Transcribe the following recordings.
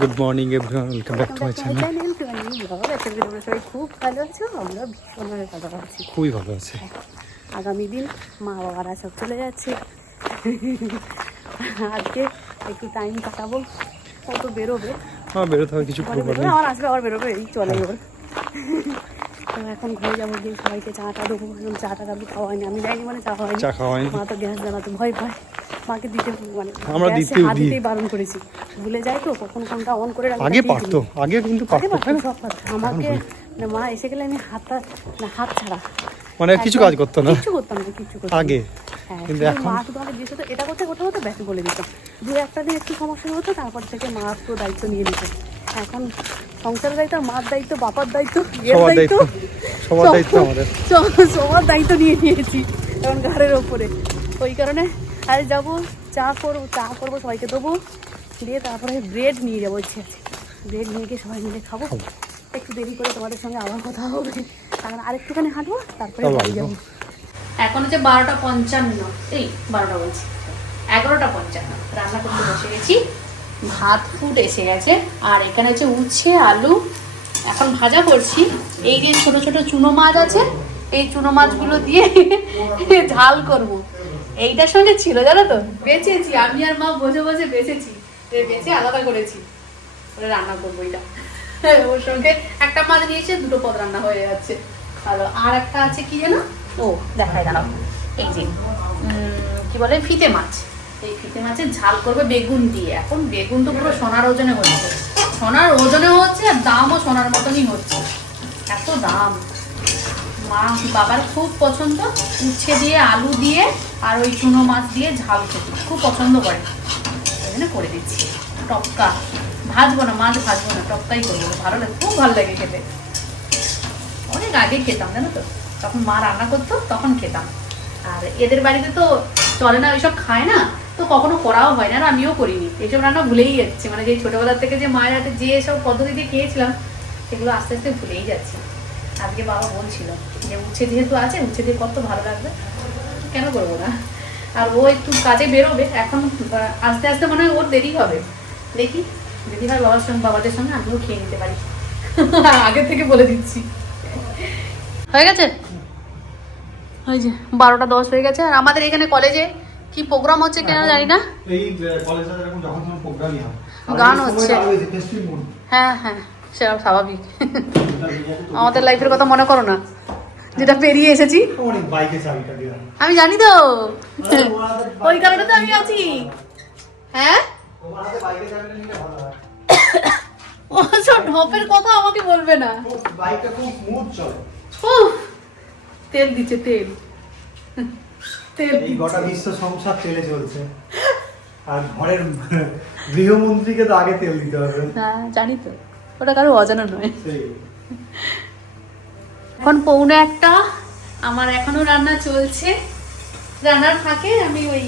Good morning everyone welcome back to my channel সবাই খুব ভালো আছো আমরা ভীষণভাবে ভালো আছি। খুবই ভালো আছে। আগামী দিন মা বাবারা সব চলে যাচ্ছে। আজকে একটু টাইম কাটাবো কত বেরোবে। হ্যাঁ বেরোতে হবে কিছু আমার আসবে আবার বেরোবে এই চলে ওর। তো এখন ঘরে যাব গিয়ে সবাইকে চাটা দেবো। চাটা আমি খাওয়া হয়নি। আমি যাইনি মানে চা হয়নি। চা খাওয়া হয়নি। মা তো গ্যাস জ্বালাতে ভয় পায়। মাকে দিতে মানে আমরা দিতেই বারণ করেছি। ভুলে যাই তো কখন কোনটা অন করে রাখি আগে পারতো আগে কিন্তু পারতো পারতো, সব পারতো। আমাকে না, মা এসে গেলে আমি হাতটা না হাত ছাড়া। মানে কিছু কাজ করতো না? কিচ্ছু করতাম না কিচ্ছু করতাম আগে। হ্যাঁ, কিন্তু এখন মা আমাকে জিজ্ঞেস করতো, এটা করতে কোথাও হতো ব্যাস বলে দিত। দু একটা দিন একটু সমস্যা হতো তারপর থেকে মা পুরো দায়িত্ব নিয়ে নিত। এখন সংসারের দায়িত্ব মার দায়িত্ব বাবার দায়িত্ব সবার দায়িত্ব? সবার দায়িত্ব আমাদের। সবার দায়িত্ব নিয়ে নিয়েছি এখন ঘরের ওপরে। ওই কারণে আজ যাব চা করব চা করব সবাইকে দেবো দিয়ে তারপরে ব্রেড নিয়ে যাব ইচ্ছে আছে। ব্রেড নিয়ে গিয়ে সবাই মিলে খাব। একটু দেরি করে তোমাদের সঙ্গে আবার কথা হবে। কারণ আরেকটুখানি হাঁটবো তারপরে তারপর বাড়ি যাব। এখন হচ্ছে বারোটা পঞ্চান্ন এই বারোটা বলছি। এগারোটা পঞ্চান্ন রান্না করতে বসে গেছি। ভাত ফুট এসে গেছে। আর এখানে হচ্ছে উচ্ছে, আলু। এখন ভাজা করছি। এই যে ছোট ছোট চুনো মাছ আছে, এই চুনো মাছগুলো দিয়ে ঝাল করব। এইটার সঙ্গে ছিল, জানো তো? বেচেছি। আমি আর মা বসে বসে বেচেছি। বেঁচে আলাদা করেছি। করে রান্না করব এটা। ওর সঙ্গে একটা মাছ নিয়েছে, দুটো পদ রান্না হয়ে যাচ্ছে। ভালো। আর একটা আছে কি যেন? ও, দেখাই দাঁড়াও। এই যে কি বলে? ফিতে মাছ। এই ফিতে মাছের ঝাল করবে বেগুন দিয়ে। এখন বেগুন তো পুরো সোনার ওজনে হচ্ছে। সোনার ওজনে হচ্ছে আর দামও সোনার মতনই হচ্ছে। এত দাম। মা, বাবার খুব পছন্দ। উচ্ছে দিয়ে, আলু দিয়ে আর ওই চুনো মাছ দিয়ে ঝাল খেতে। খুব পছন্দ করে। জন্য করে দিচ্ছি। টপকা ভাজবো না, মাছ ভাজবো না টপকাই করব। ভালো লাগে, খুব ভালো লাগে খেতে। অনেক আগে খেতাম, জানো তো? তখন মা রান্না করতো, তখন খেতাম। আর এদের বাড়িতে তো চলে না, ওইসব খায় না। তো কখনো করাও হয় না আমিও করিনি। এইসব রান্না ভুলেই যাচ্ছে। মানে যে ছোটবেলার থেকে যে মায়ের হাতে যে সব পদ্ধতিতে খেয়েছিলাম, সেগুলো আস্তে আস্তে ভুলেই যাচ্ছি। আজকে বাবা বলছিল যে উচ্ছে যেহেতু আছে, উচ্ছে দিয়ে কত ভালো লাগবে, কেন করব না? আর ও একটু কাজে বেরোবে, এখন আস্তে আস্তে মনে হয় ওর দেরি হবে। দেখি, যদি হয় বাবার সঙ্গে, বাবাদের সঙ্গে, আমিও খেয়ে নিতে পারি। আগে থেকে বলে দিচ্ছি। হয়ে গেছে? ওই যে বারোটা দশ হয়ে গেছে। আর আমাদের এখানে কলেজে কি প্রোগ্রাম হচ্ছে কেন জানি না? এই কলেজে এরকম যখন তখন প্রোগ্রামই হয়। গান হচ্ছে। হ্যাঁ হ্যাঁ সেটা স্বাভাবিক। আমাদের লাইফের কথা মনে করো না। যেটা পেরিয়ে এসেছি। আমি জানি তো। ওই কারণে তো আমি আছি। হ্যাঁ? হয়। ঢপের কথা আমাকে বলবে না। বাইকটা খুব স্মুথ চলে। তেল দিচ্ছে তেল। তেল এই গোটা বিশ্ব সংসার তেলে চলছে। আর ঘরের গৃহমন্ত্রীকে তো আগে তেল দিতে হবে। হ্যাঁ জানি তো। ওটা কারও অজানা নয়। এখন পৌনে একটা আমার এখনও রান্না চলছে। রান্নার ফাঁকে আমি ওই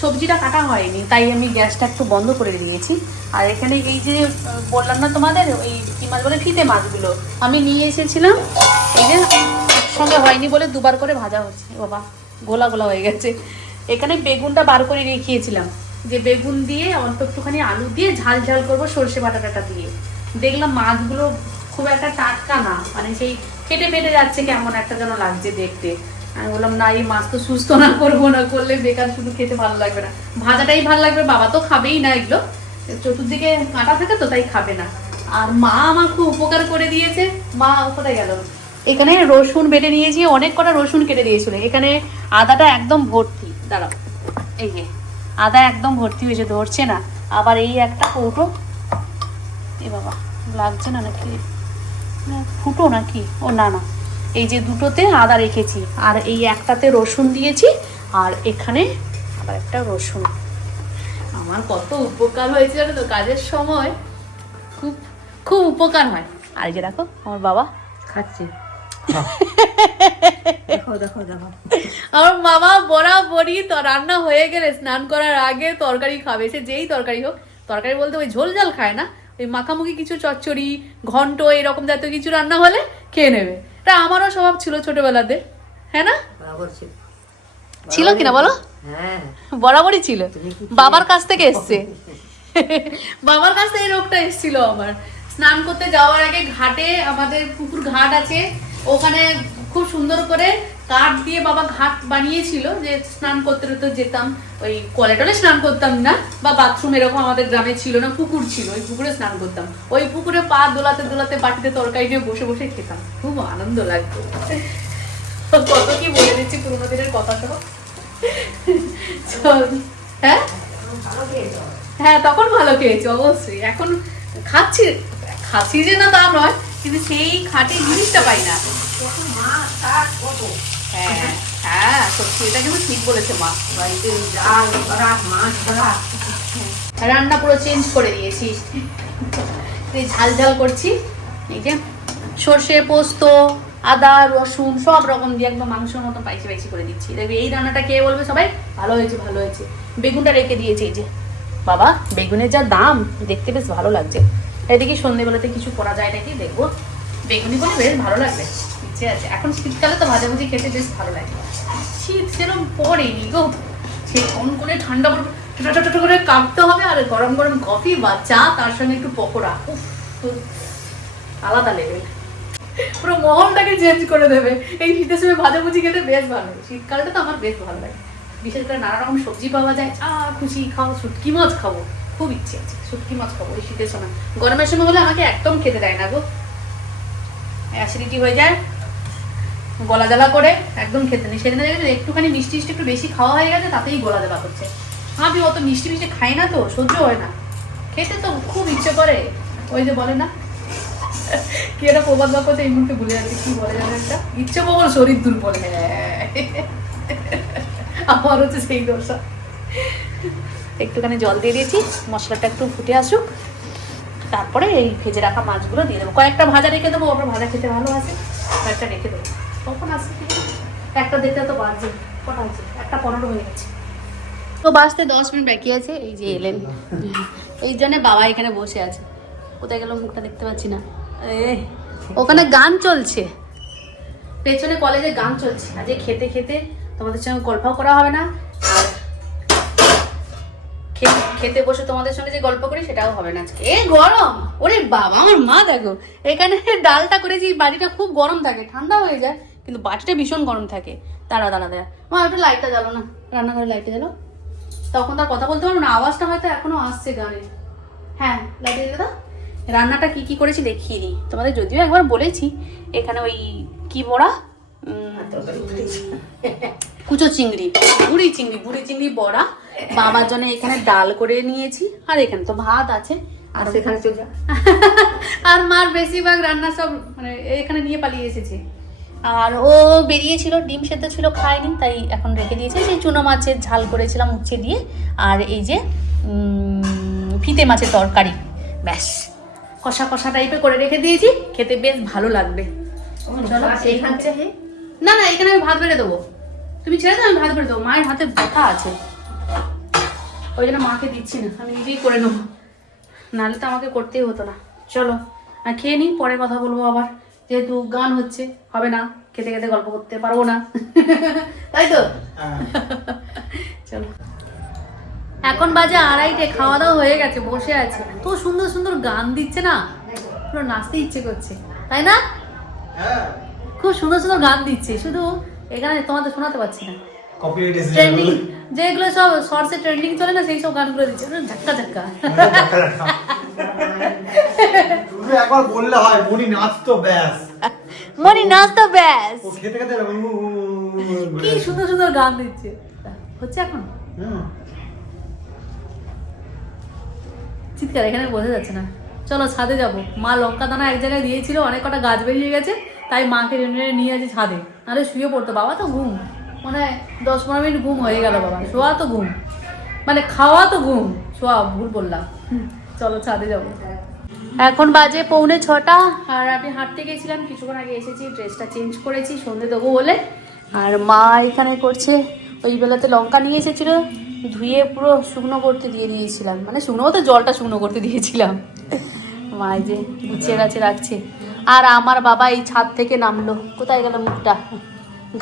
সবজিটা কাটা হয়নি তাই আমি গ্যাসটা একটু বন্ধ করে দিয়েছি। আর এখানে এই যে বললাম না তোমাদের ওই কি মাছ বলে ফিতে মাছগুলো আমি নিয়ে এসেছিলাম। এই যে একসঙ্গে হয়নি বলে দুবার করে ভাজা হচ্ছে বাবা। গোলা গোলা হয়ে গেছে। এখানে বেগুনটা বার করে রেখিয়েছিলাম যে বেগুন দিয়ে অল্প একটুখানি আলু দিয়ে ঝাল ঝাল করব সর্ষে বাটাটা দিয়ে। দেখলাম মাছগুলো খুব একটা টাটকা না মানে সেই ফেটে ফেটে যাচ্ছে কেমন একটা যেন লাগছে দেখতে। আমি বললাম, না, এই মাছ তো সুস্থ না, করব না, করলে বেকার শুধু খেতে ভালো লাগবে না। ভাজাটাই ভালো লাগবে, বাবা তো খাবেই না এগুলো। চতুর্দিকে কাঁটা থাকে তো, তাই খাবে না। আর মা আমার খুব উপকার করে দিয়েছে। মা কোথায় গেল? এখানে রসুন বেটে নিয়েছি, অনেক কটা রসুন কেটে দিয়েছিল। এখানে আদাটা একদম ভর্তি। দাঁড়াও, এই যে, আদা একদম ভর্তি হয়েছে, ধরছে না। আবার এই একটা কৌটো, এ বাবা, লাগছে না নাকি? ফুটো নাকি? ও, না না। এই যে দুটোতে আদা রেখেছি, আর এই একটাতে রসুন দিয়েছি, আর এখানে আবার একটা রসুন। আমার কত উপকার হয়েছে জানো তো, কাজের সময়। খুব খুব উপকার হয়। আর যে দেখো, আমার বাবা খাচ্ছে। আমার মামা বরাবরই তো রান্না হয়ে গেলে স্নান করার আগে তরকারি খাবে। সে যেই তরকারি হোক তরকারি বলতে ওই ঝোল ঝাল খায় না। ওই মাখামাখি কিছু চচ্চড়ি ঘন্ট এরকম জাতীয় কিছু রান্না হলে খেয়ে নেবে। এটা আমারও স্বভাব ছিল ছোটবেলাতে হ্যাঁ না? ছিল। কিনা বলো? হ্যাঁ। বরাবরই ছিল। বাবার কাছ থেকে এসছে। বাবার কাছে এই রোগটা এসেছিল আমার। স্নান করতে যাওয়ার আগে ঘাটে আমাদের পুকুর ঘাট আছে। ওখানে খুব সুন্দর করে কাঠ দিয়ে বাবা ঘাট বানিয়েছিল যে স্নান করতে তো যেতাম। ওই কলে টলে স্নান করতাম না, বা বাথরুম এরকম আমাদের গ্রামে ছিল না, পুকুর ছিল, ওই পুকুরে স্নান করতাম। ওই পুকুরে পা দোলাতে দোলাতে বাটিতে তরকারি নিয়ে বসে বসে খেতাম। খুব আনন্দ লাগতো। কত কি বলে দিচ্ছি পুরোনো দিনের কথা তো হ্যাঁ? হ্যাঁ তখন ভালো খেয়েছি, অবশ্যই। এখন খাচ্ছি খাচ্ছি যে না তা নয়। কিন্তু সেই খাঁটি জিনিসটা পাই না। হ্যাঁ হ্যাঁ রান্না পুরো চেঞ্জ করে ঝাল ঝাল করছি। এই যে সর্ষে, পোস্ত, আদা, রসুন, সব রকম দিয়ে একদম মাংসের মতো পাইছি পাইছি করে দিচ্ছি। দেখবি এই রান্নাটা কে বলবে সবাই? ভালো হয়েছে ভালো হয়েছে। বেগুনটা রেখে দিয়েছি এই যে। বাবা, বেগুনের যা দাম, দেখতে বেশ ভালো লাগছে। এদিকে সন্ধেবেলাতে কিছু করা যায় নাকি? দেখব। বেগুনি বলে বেশ ভালো লাগবে। ইচ্ছে আছে। এখন শীতকালে তো ভাজাভুজি খেতে বেশ ভালো লাগে। শীত সেরকম পড়েনি গো। সে কম করে ঠান্ডা ছোটো ছোটো করে কাঁপতে হবে আর গরম গরম কফি বা চা, তার সঙ্গে একটু পকোড়া। আলাদা লেভেল পুরো মহলটাকে চেঞ্জ করে দেবে। এই শীতের সময় ভাজাভুজি খেতে বেশ ভালো লাগে। শীতকালটা তো আমার বেশ ভালো লাগে। বিশেষ করে নানা রকম সবজি পাওয়া যায়। আ খুশি, খাও, শুটকি মাছ খাব। খুব ইচ্ছে আছে শুটকি মাছ খাব এই শীতের সময়। গরমের সময় হলে আমাকে একদম খেতে দেয় না গো। অ্যাসিডিটি হয়ে যায় গলা জ্বালা করে, একদম খেতে নেই। সেদিনে দেখেছি একটুখানি মিষ্টি মিষ্টি একটু বেশি খাওয়া হয়ে গেছে, তাতেই গলা জ্বালা করছে। আমি অত মিষ্টি মিষ্টি খাই না তো, সহ্য হয় না। খেতে তো খুব ইচ্ছে করে। ওই যে বলে না, কি একটা প্রবাদ বাক্য এই মুহূর্তে ভুলে যাচ্ছে, কি বলে জানো একটা? ইচ্ছে প্রবল, শরীর দুর্বল হ্যাঁ। আমার হচ্ছে সেই দোষা একটুখানি জল দিয়ে দিয়েছি মশলাটা একটু ফুটে আসুক। তারপরে এই ভেজে রাখা মাছগুলো দিয়ে দেবো। কয়েকটা ভাজা রেখে দেবো আবার ভাজা খেতে ভালো আছে। কয়েকটা রেখে দেবো। কখন আসছে একটা দেখতে তো বাজছে কটা আছে একটা পনেরো হয়ে গেছে। তো বাসতে দশ মিনিট বাকি আছে এই যে এলেন। এই জন্য বাবা এখানে বসে আছে। কোথায় গেল মুখটা দেখতে পাচ্ছি না। এ, ওখানে গান চলছে। পেছনে কলেজে গান চলছে। আজকে খেতে খেতে তোমাদের সঙ্গে গল্পও করা হবে না। খেতে বসে তোমাদের সঙ্গে যে গল্প করি সেটাও হবে না আজকে। এ গরম! ওরে বাবা, আমার মা দেখো, এখানে ডালটা করেছি বাড়িটা খুব গরম থাকে, ঠান্ডা হয়ে যায়, কিন্তু বাটিটা ভীষণ গরম থাকে। দাঁড়া দাঁড়া দাঁড়া। মা, একটু লাইটটা জ্বালো না। রান্নাঘরে লাইটটা জ্বালো? তখন তার কথা বলতে পারব না, আওয়াজটা হয়তো এখনও আসছে গানে হ্যাঁ লাইটে জ্বালো দাও। রান্নাটা কি কি করেছি দেখিয়ে দিই। তোমাদের যদিও একবার বলেছি, এখানে ওই কি বড়া? কুচো চিংড়ি বুড়ি চিংড়ি বুড়ি চিংড়ি বড়া। বাবার জন্য এখানে ডাল করে নিয়েছি আর এখানে তো ভাত আছে। আর সেখানে চলে আর মার বেশিরভাগ রান্না সব মানে এখানে নিয়ে পালিয়ে এসেছে। আর ও বেরিয়েছিল ডিম সেদ্ধ ছিল খায়নি তাই এখন রেখে দিয়েছে। যে চুনো মাছের ঝাল করেছিলাম উচ্ছে দিয়ে। আর এই যে ফিতে মাছের তরকারি। ব্যাস কষা কষা টাইপের করে রেখে দিয়েছি। খেতে বেশ ভালো লাগবে। চলো এই হচ্ছে না না এখানে আমি ভাত বেড়ে দেবো। তুমি ছেড়ে দাও আমি ভাত বেড়ে দেবো। মায়ের হাতে ব্যথা আছে। ওই জন্য মাকে দিচ্ছি না আমি নিজেই করে নেব। নাহলে তো আমাকে করতেই হতো না। চলো আর খেয়ে নিই পরে কথা বলব আবার। যেহেতু গান হচ্ছে হবে না খেতে খেতে গল্প করতে পারব না। তাই তো? চলো। এখন বাজে আড়াইটে খাওয়া দাওয়া হয়ে গেছে বসে আছে। তো সুন্দর সুন্দর গান দিচ্ছে না? পুরো নাচতে ইচ্ছে করছে। তাই না? খুব সুন্দর সুন্দর গান দিচ্ছে। শুধু এখানে তোমাদের শোনাতে পারছি না। ট্রেন্ডিং যেগুলো সব শর্টসে ট্রেন্ডিং চলে না সেই সব গানগুলো দিচ্ছে। ঝাক্কা ঝাক্কা। শুধু একবার বললে হয় মনি নাচ তো ব্যাস। মনি নাচ তো ব্যাস। ও খেতে খেতে কি সুন্দর সুন্দর গান দিচ্ছে। হচ্ছে এখন? চিৎকার এখানে বোঝা যাচ্ছে না। চলো ছাদে যাব। মা লঙ্কা দানা এক জায়গায় দিয়েছিল অনেক কটা গাছ বেরিয়ে গেছে। তাই মাকে টেনে নিয়ে আছে ছাদে। নাহলে শুয়ে পড়তো বাবা তো ঘুম। মানে দশ পনেরো মিনিট ঘুম হয়ে গেল বাবা। শোয়া তো ঘুম। মানে খাওয়া তো ঘুম। শোয়া, ভুল বললাম। চলো ছাদে যাব। এখন বাজে পৌনে ছটা। আর আমি হাঁটতে গেছিলাম, কিছুক্ষণ আগে এসেছি, ড্রেসটা চেঞ্জ করেছি, সন্ধে দেবো বলে। আর মা এখানে করছে, ওই বেলাতে লঙ্কা নিয়ে এসেছিল, ধুয়ে পুরো শুকনো করতে দিয়ে দিয়েছিলাম মানে শুকনো তো জলটা শুকনো করতে দিয়েছিলাম। মা যে গুছিয়ে গাছে রাখছে। আর আমার বাবা এই ছাদ থেকে নামলো। কোথায় গেল মুখটা?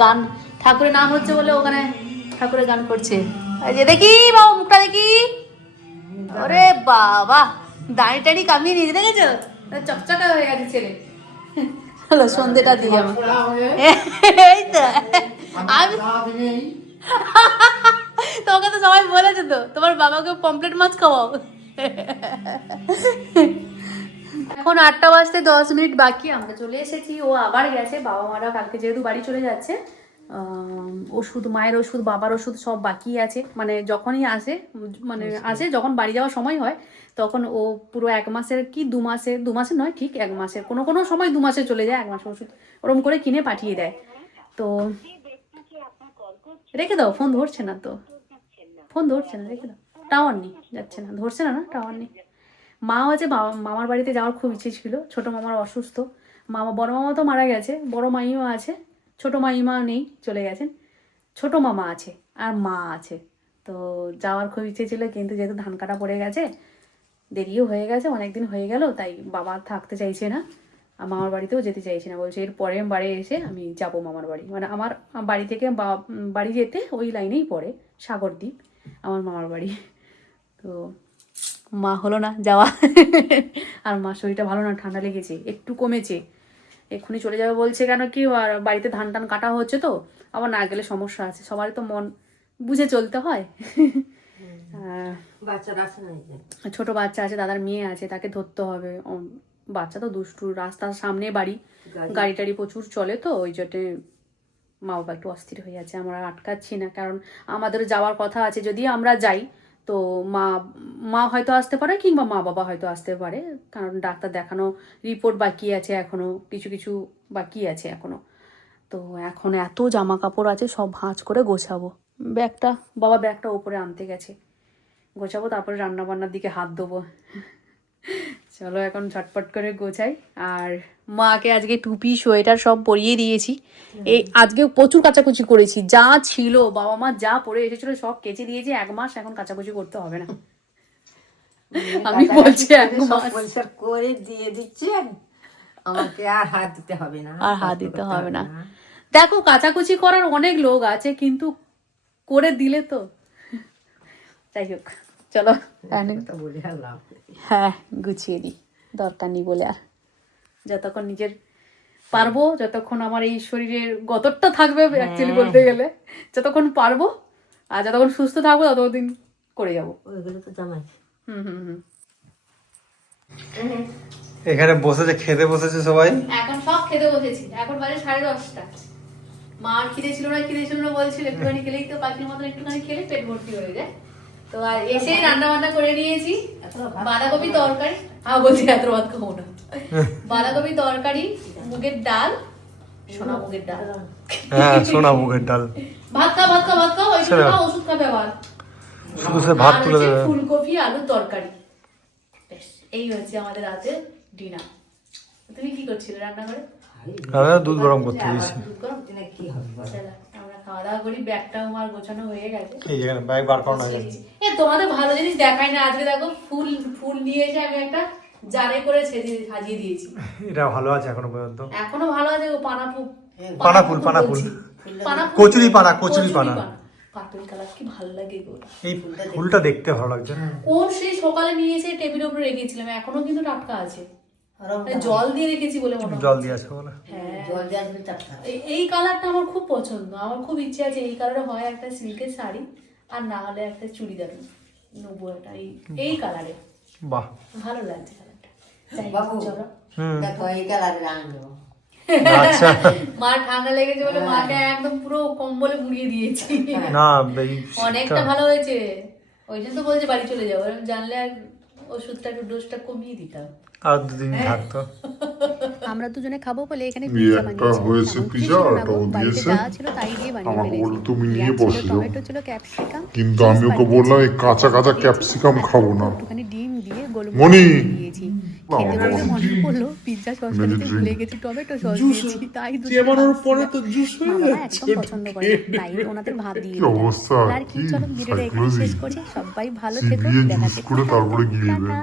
গান, ঠাকুরের নাম হচ্ছে বলে ওখানে ঠাকুরের গান করছে। যে দেখি বাবা, মুখটা দেখি। ওরে বাবা, দাঁড়ি টাড়ি কামিয়ে নিয়ে দেখেছ? চকচকা হয়ে গেছে ছেলে। সন্ধেটা দিয়ে আমার। এই তো। আমি তোমাকে তো সবাই বলেছে তো, তোমার বাবাকে পমপ্লেট মাছ খাওয়াও। এখন আটটা বাজতে দশ মিনিট বাকি আমরা চলে এসেছি। ও আবার গেছে বাবা মারা কালকে যেহেতু বাড়ি চলে যাচ্ছে। ওষুধ মায়ের ওষুধ বাবার ওষুধ সব বাকি আছে। মানে যখনই আসে মানে আসে যখন বাড়ি যাওয়ার সময় হয় তখন ও পুরো এক মাসের কি দু মাসের দু মাসের নয় ঠিক এক মাসের। কোনো কোনো সময় দু মাসে চলে যায় এক মাসের ওষুধ ওরম করে কিনে পাঠিয়ে দেয়। তো রেখে দাও ফোন ধরছে না তো। ফোন ধরছে না রেখে দাও। টাওয়ার নেই যাচ্ছে না ধরছে না না টাওয়ার নেই। মা আছে মামার বাড়িতে যাওয়ার খুব ইচ্ছে ছিল। ছোট মামার অসুস্থ। মামা, বড় মামা তো মারা গেছে, বড় মাইমা আছে, ছোট মাইমা নেই, চলে গেছেন। ছোট মামা আছে আর মা আছে। তো যাওয়ার খুব ইচ্ছে ছিল, কিন্তু যেহেতু ধান কাটা পড়ে গেছে, দেরিও হয়ে গেছে অনেক দিন হয়ে গেল, তাই বাবা থাকতে চাইছে না। আর মামার বাড়িতেও যেতে চাইছে না, বলছে এর পরে বাড়ি এসে আমি যাব মামার বাড়ি। মানে আমার বাড়ি থেকে বাড়ি যেতে ওই লাইনেই পড়ে, সাগরদ্বীপ, আমার মামার বাড়ি। তো মা হলো না যাওয়া আর মা শরীরটা ভালো না ঠান্ডা লেগেছে একটু কমেছে এক্ষুনি চলে যাবে বলছে কেন কি আর বাড়িতে ধান টান কাটা হচ্ছে তো আবার না গেলে সমস্যা আছে সবারই তো মন বুঝে চলতে হয় আছে। ছোট বাচ্চা আছে দাদার মেয়ে আছে তাকে ধরতে হবে বাচ্চা তো দুষ্টু রাস্তার সামনে বাড়ি গাড়ি। টাড়ি প্রচুর চলে তো ওই জন্যে মা বাবা একটু অস্থির হয়ে যাচ্ছে আমরা আটকাচ্ছি না কারণ আমাদের যাওয়ার কথা আছে যদি আমরা যাই তো মা মা হয়তো আসতে পারে কিংবা মা বাবা হয়তো আসতে পারে। কারণ ডাক্তার দেখানো রিপোর্ট বাকি আছে এখনও কিছু কিছু বাকি আছে এখনও তো এখন এত জামা কাপড় আছে, সব ভাঁজ করে গোছাবো। ব্যাগটা, বাবা ব্যাগটা ওপরে আনতে গেছে। গোছাবো, তারপরে রান্না বান্নার দিকে হাত দেবো চলো এখন ঝটপট করে গোছাই। আর মাকে আজকে টুপি সোয়েটার সব পরিয়ে দিয়েছি। এই আজকে প্রচুর কাচাকুচি করেছি। যা ছিল বাবা মা যা পরে এসেছিল সব কেচে দিয়েছি। এক মাস এখন কাচাকুচি করতে হবে না। আমি বলছি এক মাস। করে দিয়ে দিচ্ছেন আমাকে আর হাত দিতে হবে না। আর হাত দিতে হবে না। দেখো কাচাকুচি করার অনেক লোক আছে কিন্তু করে দিলে তো। যাই হোক। চলো নেই। হ্যাঁ গুছিয়ে দিই দরকার নেই বলে আর। যতক্ষণ নিজের পারব যতক্ষণ আমার এই শরীরের গতরটা থাকবে অ্যাকচুয়ালি বলতে গেলে যতক্ষণ পারব আর যতক্ষণ সুস্থ থাকব ততদিন করে যাব। ওইগুলো তো জামাই হুম হুম হুম। এখানে বসেছে খেতে বসেছে সবাই? এখন সব খেতে বসেছি। এখন বাজে সাড়ে দশটা। মা খিদে ছিল না খিদে ছিল না বলছিল একটুখানি খেলেই তো পাখির মতন একটুখানি খেলে পেট ভর্তি হয়ে যায়। তো আর এসে রান্না বান্না করে নিয়েছি। বাঁধাকপি তরকারি। হ্যাঁ বলছি এত ভাত খাব না। বাঁধাকপি তরকারি মুগের ডাল সোনা মুগের ডাল। হ্যাঁ সোনা মুগের ডাল। ভাত খা ভাত খা ভাত খা ওই। ওষুধ খাবে আবার। শুধু সে ভাত তুলে দেবে। ফুলকপি আলুর তরকারি। এই হচ্ছে আমাদের রাতে ডিনার। তুমি কি করছিলে রান্না করে হ্যাঁ দুধ গরম করতে দিয়েছি। দুধ গরম? দিনে কি হবে খাওয়া দাওয়া করি ব্যাগটাও আমার গোছানো হয়ে গেছে। এই যেখানে ব্যাগ বার হয়ে গেছে এ তোমাদের ভালো জিনিস দেখাই না আজকে দেখো ফুল ফুল নিয়ে এসে আমি একটা জারে করে ছেড়ে সাজিয়ে দিয়েছি। এটা ভালো আছে এখনও পর্যন্ত। এখনও ভালো আছে ও পানা ফুল পানা ফুল, পানা ফুল। কচুরি পানা, কচুরি পানা। পাতুল কালার কি ভালো লাগে গো। এই ফুলটা দেখতে ভালো লাগছে কোন সেই সকালে নিয়ে এসে টেবিলের উপরে রেখেছিলাম এখনও কিন্তু টাটকা আছে। জল দিয়ে রেখেছি বলে মনে জল দিয়ে আছে বলে। হ্যাঁ। জল দিয়ে আসবে এই- কালারটা আমার খুব পছন্দ। আমার খুব ইচ্ছে আছে এই কালারে হয় একটা সিল্কের শাড়ি আর না হলে একটা চুড়িদার নেব একটা। এই এই কালারে। বাহ। ভালো লাগছে কালারটা। বাবু চলো। হুম। দেখো এই কালারের আনলো আচ্ছা। মা ঠান্ডা লেগেছে বলে মাকে একদম পুরো কম্বলে মুড়িয়ে দিয়েছি। না অনেকটা ভালো হয়েছে। ওই জন্য তো বলছে বাড়ি চলে যাব। জানলে আর ওষুধটা একটু ডোজটা কমিয়ে দিতাম। আর দুদিন থাকতো। আমরা দুজনে খাব বলে এখানে পিৎজা বানিয়েছি। হয়েছে পিৎজা, দিয়েছে। ছিল তাই দিয়ে বানিয়ে আমাকে বলল, তুমি নিয়ে বসে। যাও। টমেটো ছিল ক্যাপসিকাম কিন্তু আমি ওকে বললাম এই কাঁচা কাঁচা ক্যাপসিকাম খাব না। একটুখানি ডিম দিয়ে গোলমরিচ মনি! দিয়েছি। মনে পড়ল পিৎজা সস ভুলে গেছি টমেটো সস দিয়েছি তাই পরে তো জুস হয়ে একদম পছন্দ করে তাই ভাত দিয়ে অবস্থা, কি কি চলো ভিডিওটা এখানে শেষ করছি সবাই ভালো থেকো দেখা তারপরে। টাটা।